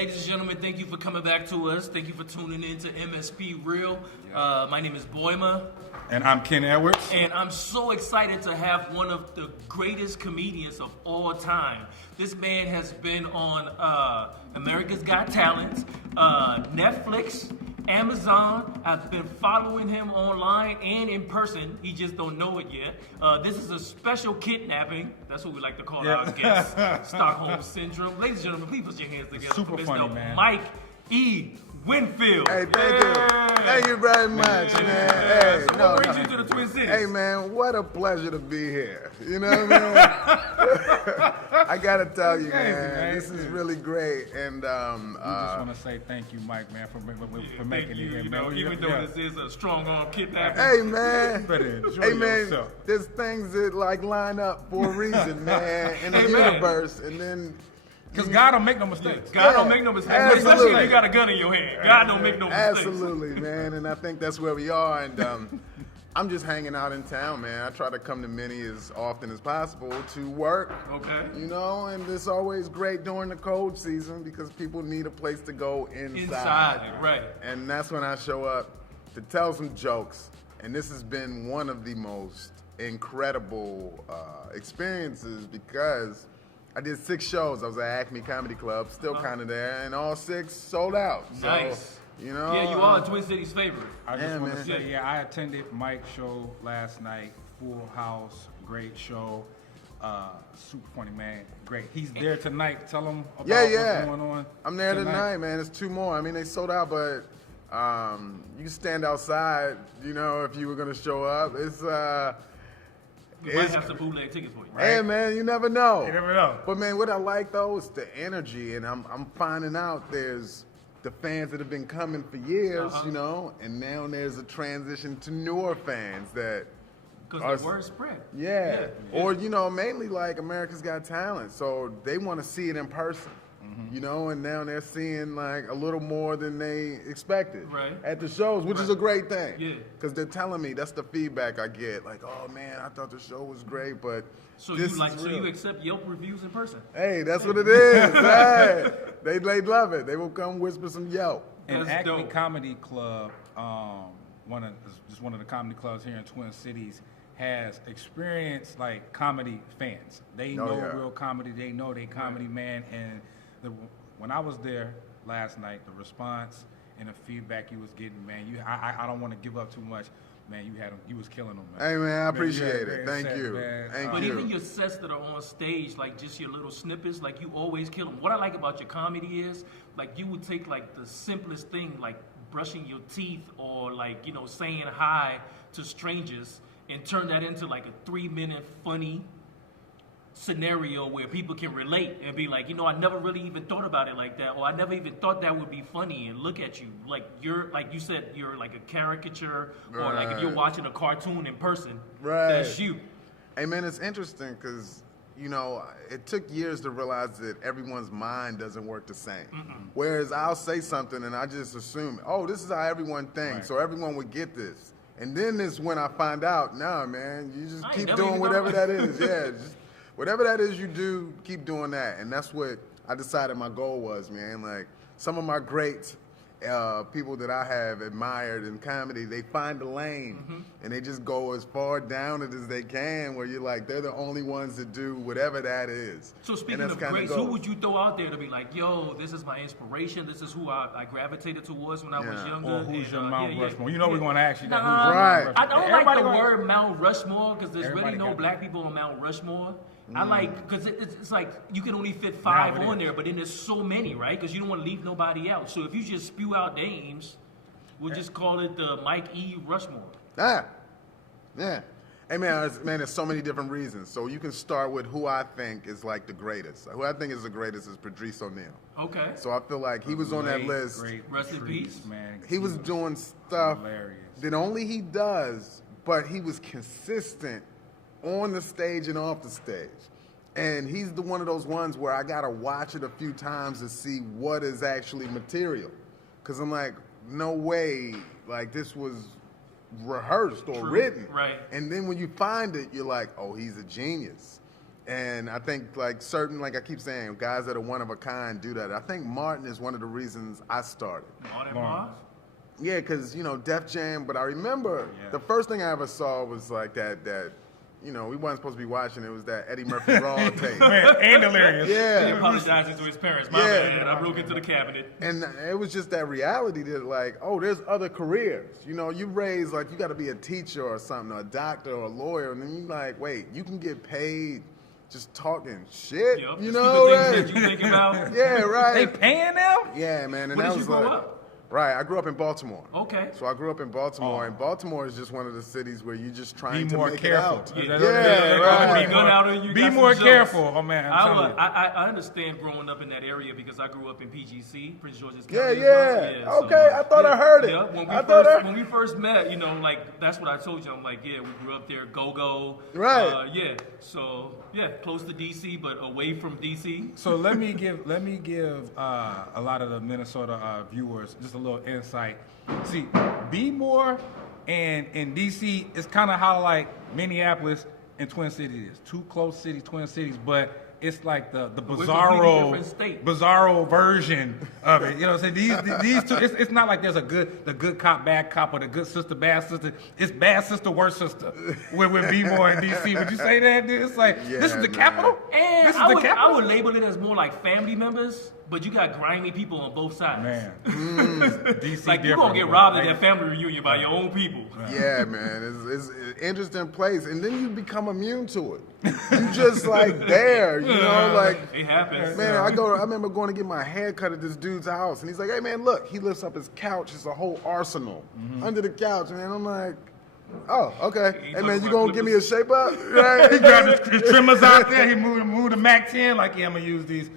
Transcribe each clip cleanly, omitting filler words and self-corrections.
Ladies and gentlemen, thank you for coming back to us. Thank you for tuning in to MSP REEL. My name is Boyma. And I'm Ken Edwards. And I'm so excited to have one of the greatest comedians of all time. This man has been on America's Got Talent, Netflix, Amazon. I've been following him online and in person. He just don't know it yet. This is a special kidnapping. That's what we like to call our guests. Stockholm Syndrome. Ladies and gentlemen, please put your hands together. Super for funny, Mr. man. Mike E Winfield. Hey, thank you. Thank you very much, man. Hey, So what brings you to the Twin Cities? Hey, man, what a pleasure to be here. You know what I mean? I got to tell you, man, this is really great. And we just want to say thank you, Mike, man, for making it here, man. Even though this is a strong arm kidnapping. hey, man. Enjoy Hey, man, yourself. there's things that, like, line up for a reason, man, in the universe. And then... Because God don't make no mistakes. God don't make no mistakes. Absolutely. Especially if you got a gun in your hand. God don't make no mistakes. Absolutely, man. And I think that's where we are. And I'm just hanging out in town, man. I try to come to many as often as possible to work. Okay. You know, and it's always great during the cold season because people need a place to go inside. Right. And that's when I show up to tell some jokes. And this has been one of the most incredible experiences because I did 6 shows. I was at Acme Comedy Club, still kind of there, and all 6 sold out. So, Nice. you know. Yeah, you are Twin Cities' favorite. I just want to man. say, I attended Mike's show last night. Full house, great show. Super funny, man. Great. He's there tonight. Tell him about what's going on. I'm there tonight, man. There's 2 more. I mean, they sold out, but you can stand outside, you know, if you were going to show up. We might have some bootleg tickets for you. Right? Hey, man, you never know. You never know. But, man, what I like, though, is the energy. And I'm finding out there's the fans that have been coming for years, you know, and now there's a transition to newer fans that Because the word spread. Yeah. Or, you know, mainly like America's Got Talent. So they want to see it in person, you know, and now they're seeing like a little more than they expected at the shows, which is a great thing. Yeah. Because they're telling me, that's the feedback I get. Like, oh, man, I thought the show was great, but So this you like, is so real. you accept Yelp reviews in person? Hey, that's what it is. Hey, they love it. They will come whisper some Yelp. And That's Acme dope. Comedy Club, one of the comedy clubs here in Twin Cities, has experienced like comedy fans. They know real comedy. They know they comedy, man. And when I was there last night, the response and the feedback you was getting, man, I don't want to give up too much. Man, you was killing them, man. Hey, man, I appreciate it. Thank you. Thank But you. even your sets that are on stage, like just your little snippets, like you always kill them. What I like about your comedy is, like you would take like the simplest thing, like brushing your teeth or like, you know, saying hi to strangers and turn that into like a 3-minute funny scenario where people can relate and be like, you know, I never really even thought about it like that, or I never even thought that would be funny. And look at you, like you're, like you said, you're like a caricature, or like if you're watching a cartoon in person, that's you. Hey, man, it's interesting because, you know, it took years to realize that everyone's mind doesn't work the same. Whereas I'll say something and I just assume, oh, this is how everyone thinks, so everyone would get this. And then is when I find out, nah, man, you just keep doing whatever that is. Just whatever that is you do, keep doing that. And that's what I decided my goal was, man. Like, some of my great people that I have admired in comedy, they find a lane and they just go as far down it as they can, where you're like, they're the only ones that do whatever that is. So speaking of greats, who would you throw out there to be like, yo, this is my inspiration, this is who I gravitated towards when I was younger? Or who's your Mount Rushmore? You know we're going to ask you that. Right. I don't like the word Mount Rushmore because there's really no black people on Mount Rushmore. I like, because it's like you can only fit 5 on there, but then there's so many, right? Because you don't want to leave nobody out. So if you just spew out names, we'll just call it the Mike E. Rushmore. Yeah. Hey, man, there's so many different reasons. So you can start with who I think is like the greatest. Who I think is the greatest is Patrice O'Neal. Okay. So I feel like he was on that list. Rest in peace. Man. He was doing stuff that only he does, but he was consistent on the stage and off the stage. And he's one of those ones where I gotta watch it a few times to see what is actually material. Cause I'm like, no way, like this was rehearsed or written. Right. And then when you find it, you're like, oh, he's a genius. And I think like certain, like I keep saying, guys that are one of a kind do that. I think Martin is one of the reasons I started. Martin? Yeah, because, you know, Def Jam, but I remember the first thing I ever saw was like that you know, we weren't supposed to be watching. It was that Eddie Murphy Raw tape. Man, and hilarious. Yeah. He apologizing to his parents. My bad. I broke into the cabinet. And it was just that reality that, like, oh, there's other careers. You know, you raised, like, you got to be a teacher or something, or a doctor or a lawyer. And then you like, wait, you can get paid just talking shit? Yep. You know, right? That you think about. Yeah, right. They paying them? Yeah, man. And Where that did was you grow like, up? right, I grew up in Baltimore. Okay. So I grew up in Baltimore, and Baltimore is just one of the cities where you're just trying Be to more make careful. it out. Yeah, right. Be more careful. Oh man, I understand growing up in that area because I grew up in PGC, Prince George's County. Yeah. So, okay, I thought I heard it. Yeah, when we first met, you know, like that's what I told you. I'm like, yeah, we grew up there, go. Right. Yeah. So yeah, close to DC, but away from DC. So let me give a lot of the Minnesota viewers just a little insight. See, Be More and in DC is kind of how like Minneapolis and Twin Cities is. Two close cities, Twin Cities, but it's like the bizarro version of it. You know what I'm saying? These two, it's not like there's the good cop, bad cop, or the good sister, bad sister. It's bad sister, worse sister. With Be More in DC. Would you say that, dude? It's like, this is the capital? And This is the capital? I would label it as more like family members, but you got grimy people on both sides. Man. DC like, you're going to get robbed at that family reunion by your own people. Yeah, man. It's an interesting place. And then you become immune to it. You just like there, you know, like. It happens. Man, I remember going to get my hair cut at this dude's house. And he's like, hey, man, look. He lifts up his couch. It's a whole arsenal under the couch, man. I'm like, oh, okay. Hey, man, you going to give me a shape up? Right? He grabbed his trimmers out there. He moved the Mac 10 like, yeah, I'm going to use these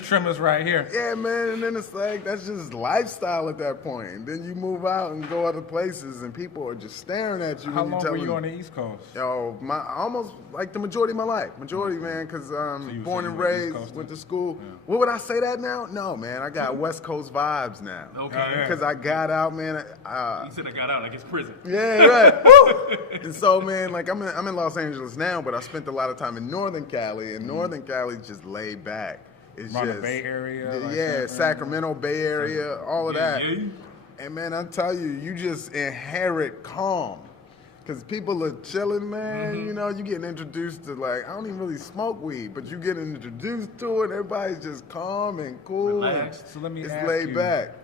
trimmers right here. Yeah, man, and then it's like, that's just lifestyle at that point. And then you move out and go other places, and people are just staring at you. How long were you on the East Coast? Yo, almost like the majority of my life. Majority, man, because born and raised, went to school. Yeah. What would I say that now? No, man, I got West Coast vibes now. Okay. Because I got out, man. You said I got out like it's prison. Yeah, right. Woo! And so, man, like I'm in Los Angeles now, but I spent a lot of time in Northern Cali, and Northern Cali just laid back. It's around just the Bay Area, yeah, Sacramento Bay Area, all of that. Yeah. And man, I tell you, you just inherit calm, because people are chilling, man. You know, you getting introduced to, like, I don't even really smoke weed, but you getting introduced to it. Everybody's just calm and cool. Relaxed. And so let me it's ask laid you, back.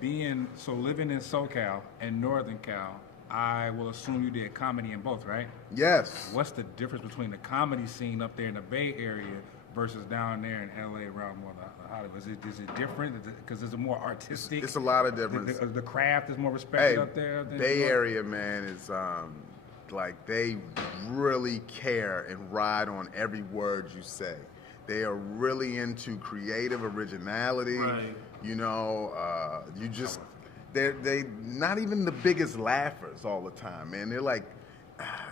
Living in SoCal and Northern Cal, I will assume you did comedy in both, right? Yes. What's the difference between the comedy scene up there in the Bay Area versus down there in LA around more the Hollywood? Is it different? Because it's a more artistic. It's a lot of difference. The craft is more respected up there. Bay Area, man, is like they really care and ride on every word you say. They are really into creative originality. Right. You know, they not even the biggest laughers all the time, man. They're like.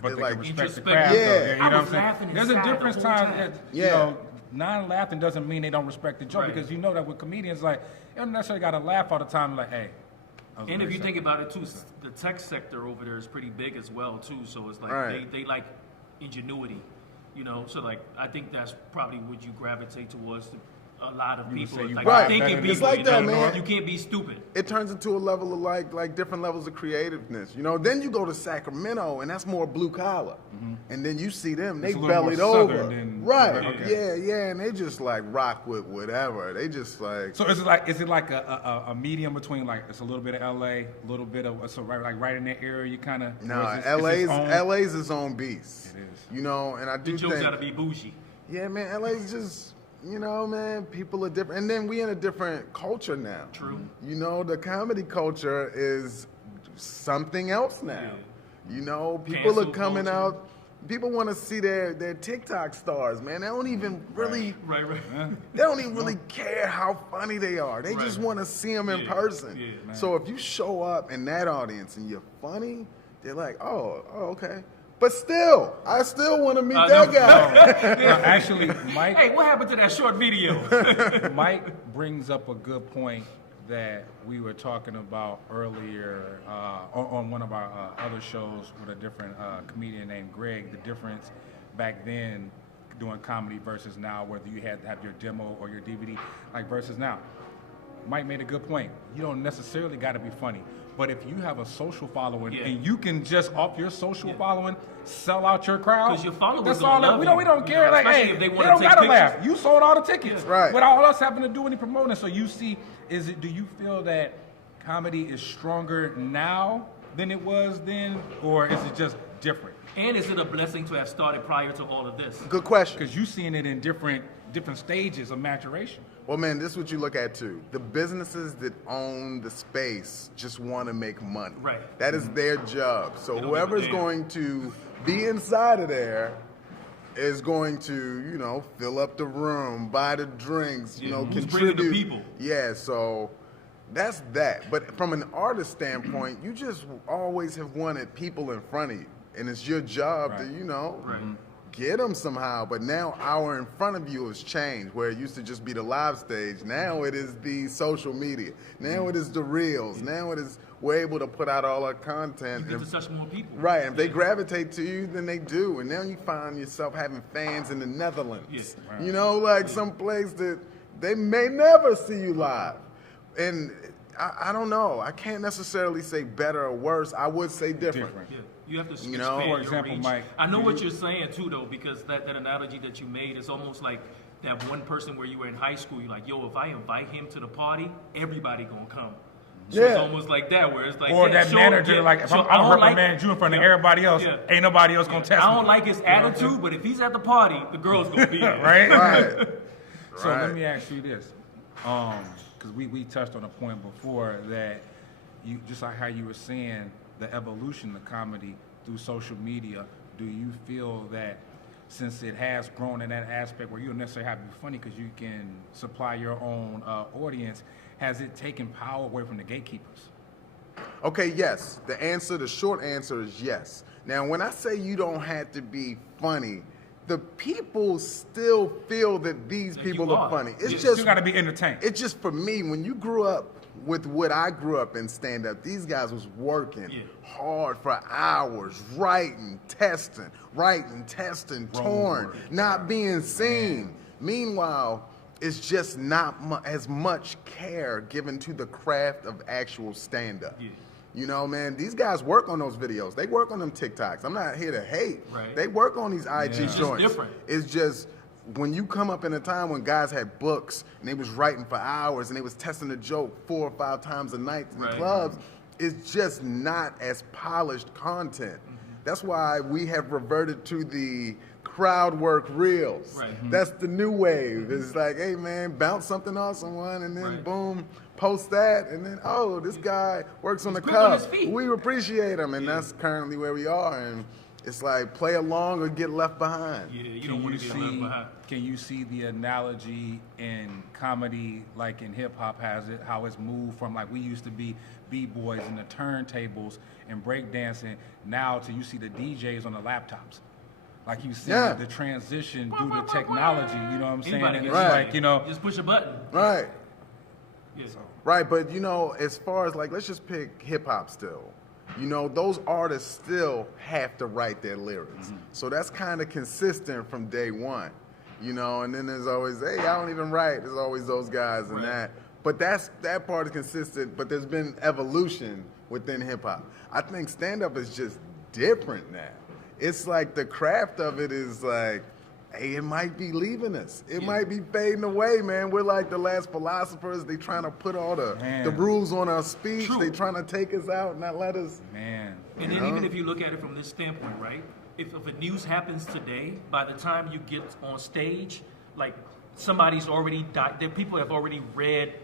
But they like can respect the craft. Yeah. You know what I'm laughing saying? There's a difference time. You know, non-laughing doesn't mean they don't respect the joke, because you know that with comedians, like, you don't necessarily got to laugh all the time. Like, hey. And if you think about it too, the tech sector over there is pretty big as well too. So it's like they like ingenuity, you know. So like I think that's probably what you gravitate towards. A lot of people like thinking people. It's like that, man. You can't be stupid. It turns into a level of like different levels of creativeness. You know, then you go to Sacramento, and that's more blue collar. And then you see them, they bellied over. Right. Yeah, and they just like rock with whatever. They just like. So is it like a medium between, like, it's a little bit of LA, a little bit of right in that area you kind of. No, LA's its own beast. It is. You know, and I do the jokes think. gotta be bougie. Yeah, man, LA's just. You know, man, people are different. And then we in a different culture now. True. You know, the comedy culture is something else now. Yeah. You know, people Cancel are coming culture. out. People want to see their TikTok stars, man. They don't even really, Right. they don't even really care how funny they are. They just want to see them in person. Yeah. So if you show up in that audience and you're funny, they're like, oh, okay. But still, I still want to meet that guy. Actually, Mike. Hey, what happened to that short video? Mike brings up a good point that we were talking about earlier on one of our other shows with a different comedian named Greg. The difference back then, doing comedy versus now, whether you had to have your demo or your DVD, like versus now. Mike made a good point. You don't necessarily got to be funny. But if you have a social following and you can just off your social following sell out your crowd, because your followers that's all that we don't care. Like, hey, if they don't gotta laugh. You sold all the tickets, right? Without us having to do any promoting. So you see, do you feel that comedy is stronger now than it was then, or is it just different? And is it a blessing to have started prior to all of this? Good question. Because you're seeing it in different stages of maturation. Well, man, this is what you look at too. The businesses that own the space just want to make money. Right. That is their job. So whoever's going to be inside of there is going to, fill up the room, buy the drinks, contribute. The people. Yeah, so that's that. But from an artist standpoint, you just always have wanted people in front of you. And it's your job to, get them somehow. But now our in front of you has changed, where it used to just be the live stage. Now it is the social media. Now it is the reels. Now it is, we're able to put out all our content. You get to touch more people. Right. And if they gravitate to you, then they do. And now you find yourself having fans in the Netherlands. Yeah. Like some place that they may never see you live. And I don't know. I can't necessarily say better or worse. I would say different. Yeah. You have to expand for example, your reach. Mike, I know what you're saying too, though, because that analogy that you made is almost like that one person where you were in high school. You're like, yo, if I invite him to the party, everybody gonna come. So it's almost like that, where it's like, or that manager, like, if I'm gonna reprimand you in front of everybody else, ain't nobody else gonna test me. I don't like his attitude, but if he's at the party, the girl's gonna be there. Right? So let me ask you this, because we touched on a point before that you, just like how you were saying, the evolution of comedy through social media, do you feel that since it has grown in that aspect where you don't necessarily have to be funny because you can supply your own audience, has it taken power away from the gatekeepers? Okay, yes. The short answer is yes. Now, when I say you don't have to be funny, the people still feel that these people are funny. It's just, you got to be entertained. It's just, for me, when you grew up with what I grew up in stand-up, these guys was working hard for hours, writing, testing, torn, not being seen. Meanwhile, it's just not as much care given to the craft of actual stand-up. Man, these guys work on those videos. They work on them TikToks. I'm not here to hate. They work on these IG joints. It's different. It's just, when you come up in a time when guys had books and they was writing for hours and they was testing a joke 4 or 5 times a night in the clubs, it's just not as polished content. That's why we have reverted to the crowd work reels. That's the new wave. It's like, hey man, bounce something off someone and then boom, post that, and then, oh, this guy works on the cuff. We appreciate him, and that's currently where we are. And it's like, play along or get left behind. You don't want to get left behind. Can you see the analogy in comedy, like in hip-hop has it, how it's moved from, like, we used to be B-boys and the turntables and breakdancing, now to you see the DJs on the laptops. Like you said, the transition due to technology, you know what I'm saying? And it's like, just push a button. Right. Yes. Right, but as far as, like, let's just pick hip-hop still. Those artists still have to write their lyrics. So that's kind of consistent from day one. And then there's always, hey, I don't even write. There's always those guys and that. But that part is consistent, but there's been evolution within hip-hop. I think stand-up is just different now. It's like the craft of it is like, hey, it might be leaving us. It might be fading away, man. We're like the last philosophers. They trying to put all the rules on our speech. They trying to take us out and not let us. And then even if you look at it from this standpoint, right? If a news happens today, by the time you get on stage, like somebody's already died. People have already read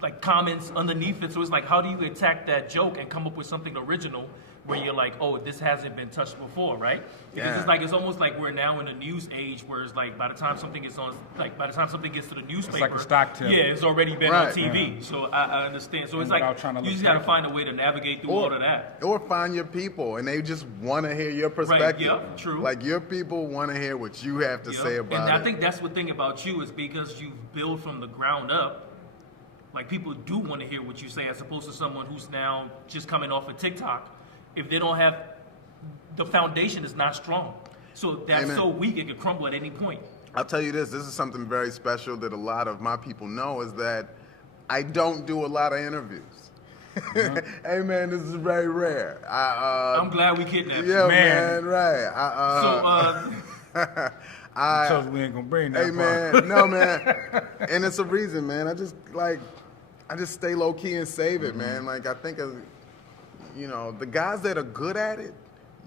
like comments underneath it. So it's like, how do you attack that joke and come up with something original where you're like, oh, this hasn't been touched before, right? Because it's almost like we're now in a news age where it's like by the time something gets to the newspaper, it's like a stock tip. Yeah, it's already been on TV. So I understand. So it's like you just got to find a way to navigate through all of that. Or find your people, and they just want to hear your perspective. Right, yeah, true. Like your people want to hear what you have to say about it. And I think that's the thing about you is because you've built from the ground up. Like people do want to hear what you say as opposed to someone who's now just coming off of TikTok. If they don't have, the foundation is not strong. So that's so weak it could crumble at any point. I'll tell you this is something very special that a lot of my people know is that I don't do a lot of interviews. Hey man, this is very rare. I'm glad we kidnapped you. Yeah, man, right. So we ain't gonna bring that. Hey man, no man, and it's a reason, man. I just stay low key and save it, man. Like I think of, the guys that are good at it.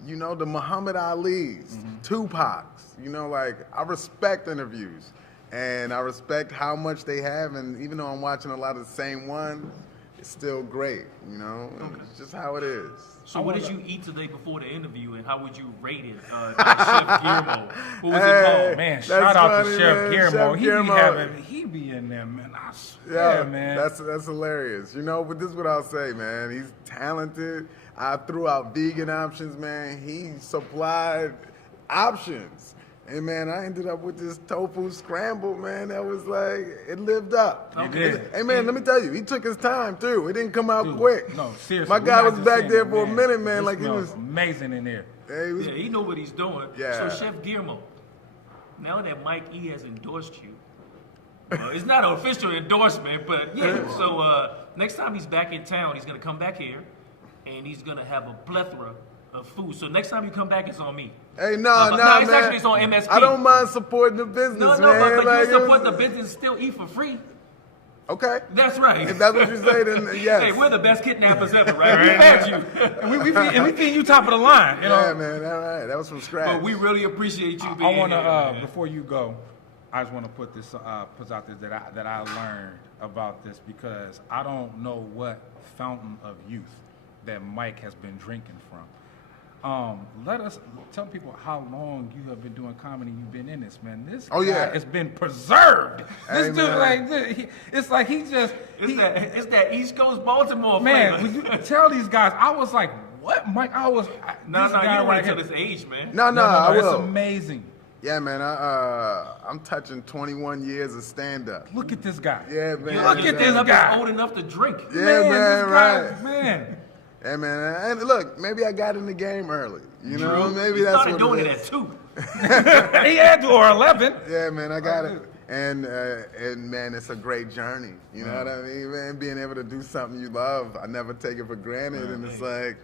The Muhammad Ali's, Tupac's. I respect interviews, and I respect how much they have. And even though I'm watching a lot of the same ones, it's still great. It's just how it is. So what did you eat today before the interview, and how would you rate it? Chef Guillermo, what was it called? Man, shout out to Chef Guillermo. He be in there, man. I swear, man. That's hilarious. But this is what I'll say, man. He's talented. I threw out vegan options, man. He supplied options. And man, I ended up with this tofu scramble, man. That was like, it lived up. Okay. Hey man, let me tell you, he took his time too. It didn't come out quick. No, seriously. My guy was back there for a minute, man. Like he was amazing in there. Yeah, he know what he's doing. Yeah. So Chef Guillermo, now that Mike E has endorsed you, it's not an official endorsement, but yeah. So next time he's back in town, he's gonna come back here, and he's gonna have a plethora of food. So next time you come back, it's on me. Hey, It's man. actually it's on MSP. I don't mind supporting the business, No, man. but you support the business, still eat for free. Okay. That's right. If that's what you say, then yes. Hey, we're the best kidnappers ever, right? We got you. And we think you top of the line. Yeah, man. All right. That was from scratch. But we really appreciate you being I want here. to, before you go, I just want to put out this that I learned about this, because I don't know what fountain of youth that Mike has been drinking from. Let us tell people how long you have been doing comedy. You've been in this, man. This guy has been preserved. This dude, like, it's like he just. It's that East Coast Baltimore man, flavor. when you tell these guys, I was like, what, Mike? No, you don't wait till this age, man. No, I will. It's amazing. Yeah, man. I'm touching 21 years of stand-up. Look at this guy. Yeah, man. Look at this guy. Old enough to drink. Yeah, man, man, this right. guy, man. Hey, man. And look, maybe I got in the game early. Maybe that's what started doing it it is. at 2. He had to, or 11. Yeah, man, I got it. And man, it's a great journey. You know what I mean, man? Being able to do something you love, I never take it for granted. And it's like,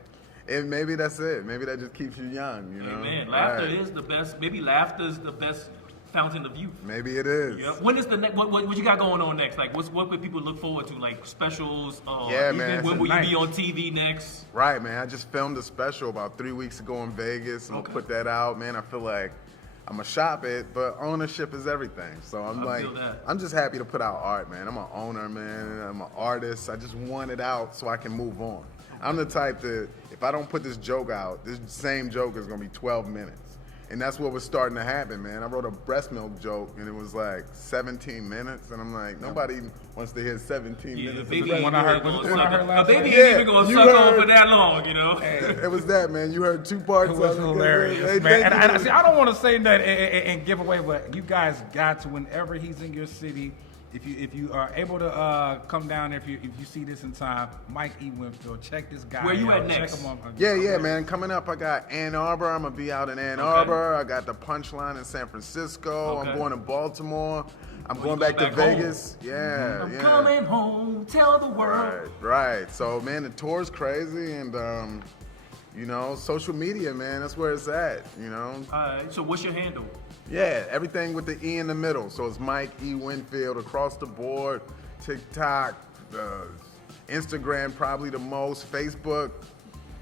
maybe that's it. Maybe that just keeps you young, you know? Man, laughter is the best. Maybe laughter is the best fountain of youth. Maybe it is. Yeah. When is the next? What you got going on next? Like, what would people look forward to? Like specials? Yeah, man. When will you be on TV next? Right, man. I just filmed a special about 3 weeks ago in Vegas. I'm gonna put that out, man. I feel like I'm gonna shop it, but ownership is everything. So I'm just happy to put out art, man. I'm an owner, man. I'm an artist. I just want it out so I can move on. I'm the type that if I don't put this joke out, this same joke is gonna be 12 minutes. And that's what was starting to happen, man. I wrote a breast milk joke, and it was like 17 minutes, and I'm like, nobody wants to hear 17 minutes. Baby of ain't when I heard last baby night. ain't even gonna suck on for that long, you know. It was that, man. You heard 2 parts It was of it. hilarious, man. And see, I don't want to say that and give away, but you guys got to, whenever he's in your city, if you are able to come down there, if you see this in time, Mike E Winfield, check this guy. Where you out. at next? Check him out. Yeah, man. Coming up, I got Ann Arbor. I'm gonna be out in Ann Arbor. I got the Punchline in San Francisco. I'm going to Baltimore. I'm going back to Vegas. Home. Yeah, I'm coming home. Tell the world. Right. So, man, the tour's crazy, and social media, man. That's where it's at. All right. So, what's your handle? Yeah, everything with the E in the middle. So it's Mike E Winfield across the board. TikTok, Instagram probably the most. Facebook.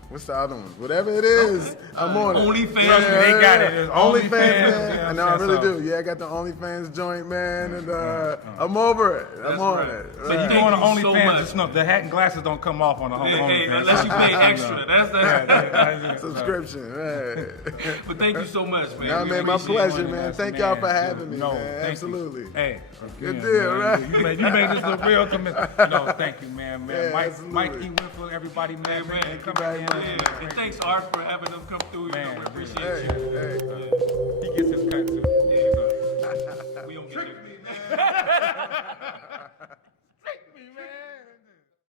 What's the other ones? Whatever it is, I'm on it. OnlyFans. They got it. OnlyFans, man. No, I really do. Yeah, I got the OnlyFans joint, man, and I'm over it. I'm on it. So you go on the OnlyFans, the hat and glasses don't come off on the OnlyFans. Unless you pay extra. That's subscription, right. But thank you so much, man. No, man, my pleasure, man. Thank y'all for having me, man. Absolutely. Hey, good deal, right? You made this a real commitment. No, thank you, man. Mike E Winfield, everybody, man. Thank you very much. Yeah. And thanks, Art, for having them come through. Man, we appreciate you. He gets his cut too. Yeah. We don't get it.